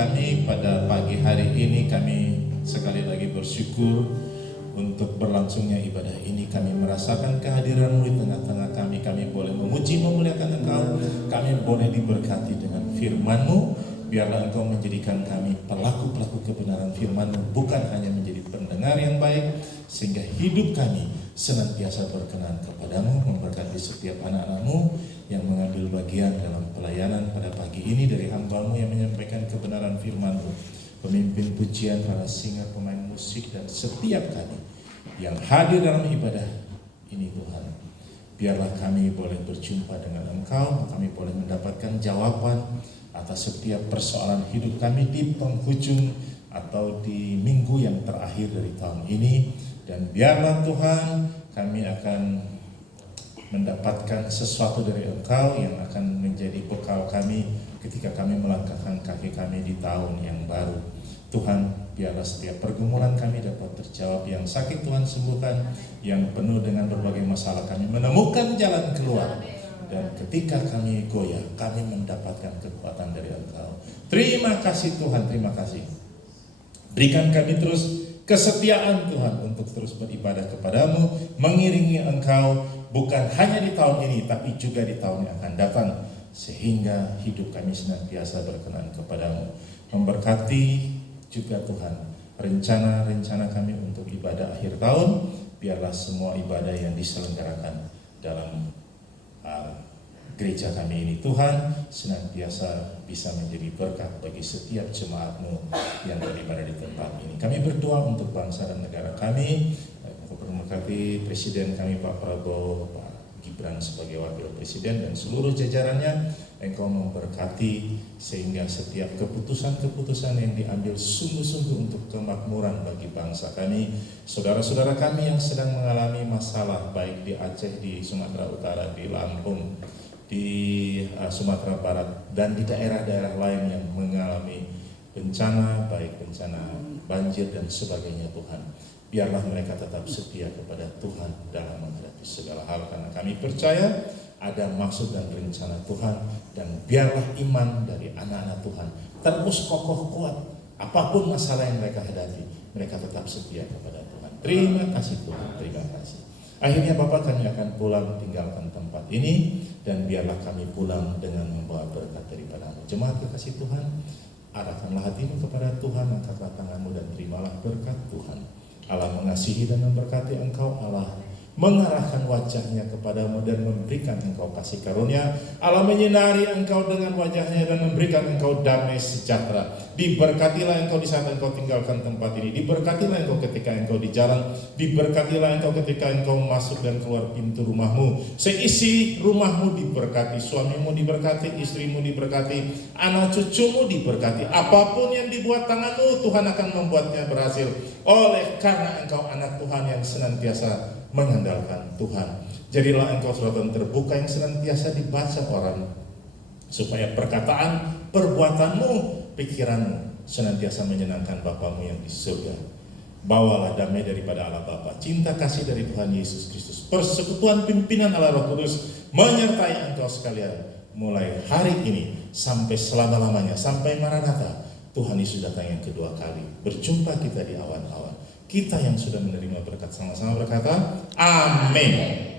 kami pada pagi hari ini. Kami sekali lagi bersyukur untuk berlangsungnya ibadah ini. Kami merasakan kehadiran-Mu di tengah-tengah kami. Kami boleh memuji memuliakan Engkau. Kami boleh diberkati dengan firman-Mu. Biarlah Engkau menjadikan kami pelaku-pelaku kebenaran firman-Mu, bukan hanya menjadi pendengar yang baik, sehingga hidup kami senantiasa berkenan kepadamu. Memberkati setiap anak-anak-Mu yang mengambil bagian dalam pelayanan pada pagi ini, dari hamba-Mu yang menyampaikan kebenaran firman-Mu, pemimpin pujian, para singer, pemain musik, dan setiap kami yang hadir dalam ibadah ini Tuhan. Biarlah kami boleh berjumpa dengan Engkau, kami boleh mendapatkan jawaban atas setiap persoalan hidup kami di penghujung atau di minggu yang terakhir dari tahun ini. Dan biarlah Tuhan, kami akan mendapatkan sesuatu dari Engkau yang akan menjadi bekal kami ketika kami melangkahkan kaki kami di tahun yang baru. Tuhan, biarlah setiap pergumulan kami dapat terjawab. Yang sakit Tuhan sembuhkan, yang penuh dengan berbagai masalah kami menemukan jalan keluar. Dan ketika kami goyah, kami mendapatkan kekuatan dari Engkau. Terima kasih Tuhan, terima kasih. Berikan kami terus kesetiaan Tuhan untuk terus beribadah kepadamu, mengiringi Engkau, bukan hanya di tahun ini, tapi juga di tahun yang akan datang, sehingga hidup kami senantiasa berkenan kepadamu. Memberkati juga Tuhan rencana-rencana kami untuk ibadah akhir tahun. Biarlah semua ibadah yang diselenggarakan dalam gereja kami ini Tuhan senantiasa bisa menjadi berkat bagi setiap jemaat-Mu yang beribadah di tempat ini. Kami berdoa untuk bangsa dan negara kami. Engkau memberkati Presiden kami Pak Prabowo, Pak Gibran sebagai Wakil Presiden, dan seluruh jajarannya. Engkau memberkati sehingga setiap keputusan-keputusan yang diambil sungguh-sungguh untuk kemakmuran bagi bangsa kami. Saudara-saudara kami yang sedang mengalami masalah baik di Aceh, di Sumatera Utara, di Lampung, di Sumatera Barat, dan di daerah-daerah lain yang mengalami bencana, baik bencana banjir dan sebagainya Tuhan. Biarlah mereka tetap setia kepada Tuhan dalam menghadapi segala hal, karena kami percaya ada maksud dan rencana Tuhan. Dan biarlah iman dari anak-anak Tuhan terus kokoh kuat. Apapun masalah yang mereka hadapi, mereka tetap setia kepada Tuhan. Terima kasih Tuhan, terima kasih. Akhirnya Bapak, kami akan pulang tinggalkan tempat ini, dan biarlah kami pulang dengan membawa berkat daripada-Mu. Jemaat kekasih Tuhan, arahkanlah hatimu kepada Tuhan, angkatlah tanganmu dan terimalah berkat Tuhan. Allah mengasihi dan memberkati engkau. Allah mengarahkan wajahnya kepadamu dan memberikan engkau kasih karunia. Allah menyinari engkau dengan wajahnya dan memberikan engkau damai sejahtera. Diberkatilah engkau di saat engkau tinggalkan tempat ini. Diberkatilah engkau ketika engkau di jalan. Diberkatilah engkau ketika engkau masuk dan keluar pintu rumahmu. Seisi rumahmu diberkati, suamimu diberkati, istrimu diberkati, anak cucumu diberkati. Apapun yang dibuat tanganmu, Tuhan akan membuatnya berhasil. Oleh karena engkau anak Tuhan yang senantiasa mengandalkan Tuhan. Jadilah engkau suratan terbuka yang senantiasa dibaca orang, supaya perkataan, perbuatanmu, pikiranmu senantiasa menyenangkan Bapamu yang di surga. Bawalah damai daripada Allah Bapa, cinta kasih dari Tuhan Yesus Kristus, persekutuan pimpinan Allah Roh Kudus menyertai engkau sekalian, mulai hari ini sampai selama-lamanya, sampai Maranatha. Tuhan Yesus datang yang kedua kali. Berjumpa kita di awan-awan. Kita yang sudah menerima berkat sama-sama berkata, amin.